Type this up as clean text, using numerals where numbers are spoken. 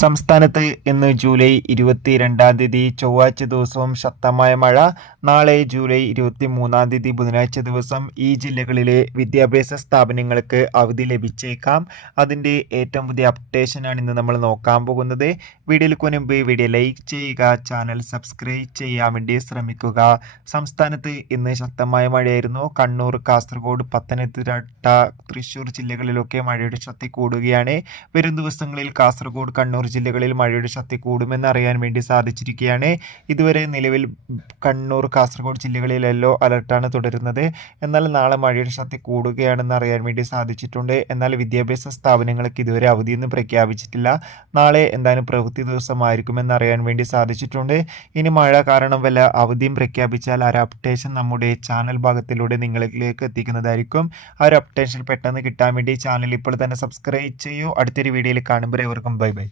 സംസ്ഥാനത്ത് ഇന്ന് ജൂലൈ 22 ചൊവ്വാഴ്ച ദിവസവും ശക്തമായ മഴ. നാളെ ജൂലൈ 23 ബുധനാഴ്ച ദിവസം ഈ ജില്ലകളിലെ വിദ്യാഭ്യാസ സ്ഥാപനങ്ങൾക്ക് അവധി ലഭിച്ചേക്കാം. അതിൻ്റെ ഏറ്റവും പുതിയ അപ്ഡേഷനാണ് ഇന്ന് നമ്മൾ നോക്കാൻ പോകുന്നത്. വീഡിയോയിൽ മുൻപ് വീഡിയോ ലൈക്ക് ചെയ്യുക, ചാനൽ സബ്സ്ക്രൈബ് ചെയ്യാൻ വേണ്ടി ശ്രമിക്കുക. സംസ്ഥാനത്ത് ഇന്ന് ശക്തമായ മഴയായിരുന്നു. കണ്ണൂർ, കാസർഗോഡ്, പത്തനംതിട്ട, തൃശ്ശൂർ ജില്ലകളിലൊക്കെ മഴയുടെ ശക്തി കൂടുകയാണ്. വരും ദിവസങ്ങളിൽ കാസർഗോഡ്, കണ്ണൂർ ജില്ലകളിൽ മഴയുടെ ശക്തി കൂടുമെന്ന് അറിയാൻ വേണ്ടി സാധിച്ചിരിക്കുകയാണ്. ഇതുവരെ നിലവിൽ കണ്ണൂർ, കാസർഗോഡ് ജില്ലകളിൽ യെല്ലോ അലർട്ടാണ് തുടരുന്നത്. എന്നാൽ നാളെ മഴയുടെ ശക്തി കൂടുകയാണെന്ന് അറിയാൻ വേണ്ടി സാധിച്ചിട്ടുണ്ട്. എന്നാൽ വിദ്യാഭ്യാസ സ്ഥാപനങ്ങൾക്ക് ഇതുവരെ അവധിയൊന്നും പ്രഖ്യാപിച്ചിട്ടില്ല. നാളെ എന്തായാലും പ്രവൃത്തി ദിവസമായിരിക്കുമെന്ന് അറിയാൻ വേണ്ടി സാധിച്ചിട്ടുണ്ട്. ഇനി മഴ കാരണം വല്ല അവധിയും പ്രഖ്യാപിച്ചാൽ ആ ഒരു അപ്ഡേഷൻ നമ്മുടെ ചാനൽ ഭാഗത്തിലൂടെ നിങ്ങളിലേക്ക് എത്തിക്കുന്നതായിരിക്കും. ആ ഒരു അപ്ഡേഷൻ പെട്ടെന്ന് കിട്ടാൻ വേണ്ടി ചാനൽ ഇപ്പോൾ തന്നെ സബ്സ്ക്രൈബ് ചെയ്യൂ. അടുത്തൊരു വീഡിയോയിൽ കാണുമ്പോൾ എവർക്കും ബൈ ബൈ.